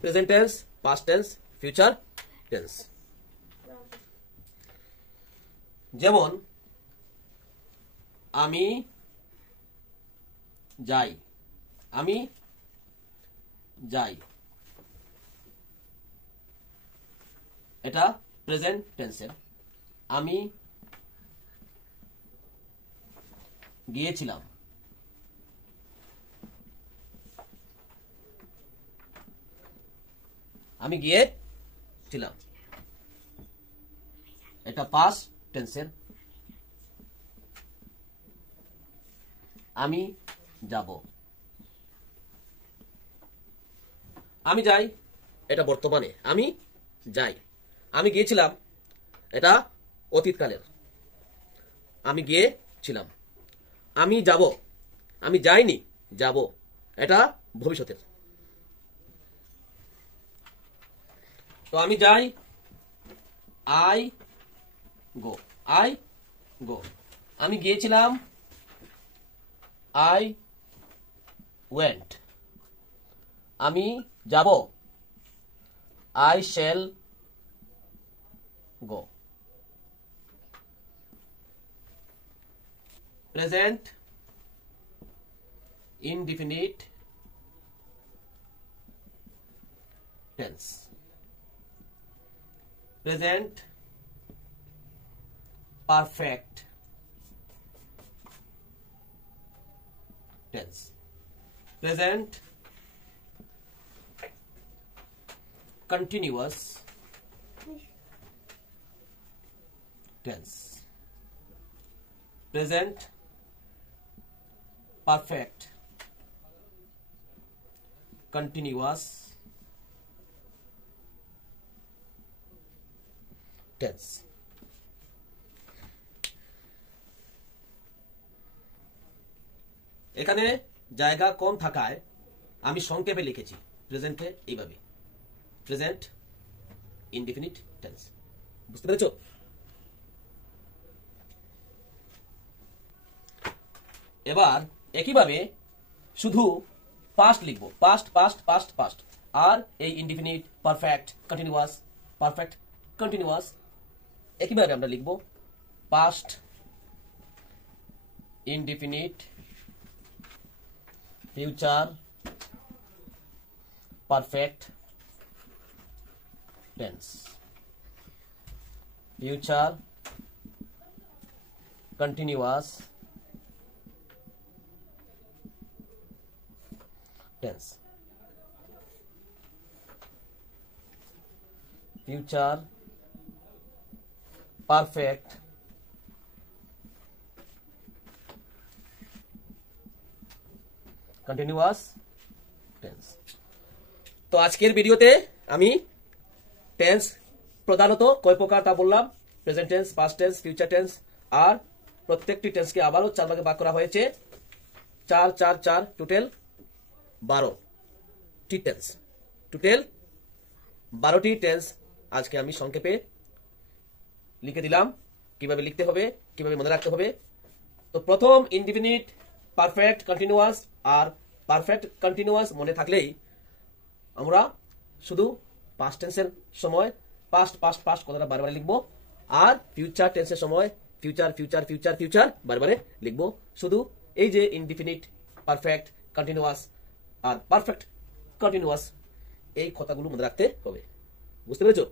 Present tense, past tense, future tense. যেমন আমি যাই, আমি যাই, এটা প্রেজেন্ট টেন্সের। আমি গিয়েছিলাম, আমি গিয়েছিলাম, এটা পাস্ট টেন্সের। আমি যাব, আমি যাই, এটা বর্তমানে। আমি যাই, আমি গিয়েছিলাম, এটা অতীতকালের। আমি গিয়েছিলাম। আমি যাব, আমি যাইনি, যাব, এটা ভবিষ্যতের। তো আমি যাই, আই গো, আই গো। আমি গিয়েছিলাম, আই ওয়েন্ট। আমি যাব, I shall go. Present indefinite tense, present perfect tense, present continuous tense, present perfect continuous tense। এখানে জায়গা কম থাকায় আমি সংক্ষেপে লিখেছি প্রেজেন্টে এইভাবে, প্রেজেন্ট ইনডিফিনিট টেন্স। বুঝতে পেরেছো? এবার একইভাবে শুধু পাস্ট লিখবো, পাস্ট পাস্ট পাস্ট পাস্ট। আর এই indefinite, perfect, continuous, perfect, continuous একইভাবে আমরা লিখবো past indefinite, future perfect tense, future continuous tense, future perfect continuous tense। তো আজকের ভিডিওতে আমি টেন্স প্রধানত কয় প্রকার তা বললাম, present tense, past tense, future tense. আর প্রত্যেকটি টেন্সকে আবারও 4 ভাগে ভাগ করা হয়েছে। 4 4 4 টোটাল 12টি টেন্স, টোটাল 12টি টেন্স আজকে আমি সংক্ষেপে লিখে দিলাম কিভাবে লিখতে হবে, কিভাবে মনে রাখতে হবে। তো প্রথম ইনডিফিনিট, পারফেক্ট, কন্টিনিউয়াস আর পারফেক্ট কন্টিনিউয়াস মনে থাকলেই আমরা শুধু পাস্ট টেন্সের সময় পাস্ট পাস্ট পাস্ট কথাটা বারবার লিখবো, আর ফিউচার টেন্সের সময় ফিউচার ফিউচার ফিউচার ফিউচার বারবারে লিখবো। শুধু এই যে ইনডিফিনিট, পারফেক্ট, কন্টিনিউয়াস আর পারফেক্ট কন্টিনিউয়াস এই কথাগুলো মনে রাখতে হবে। বুঝতে পেরেছো?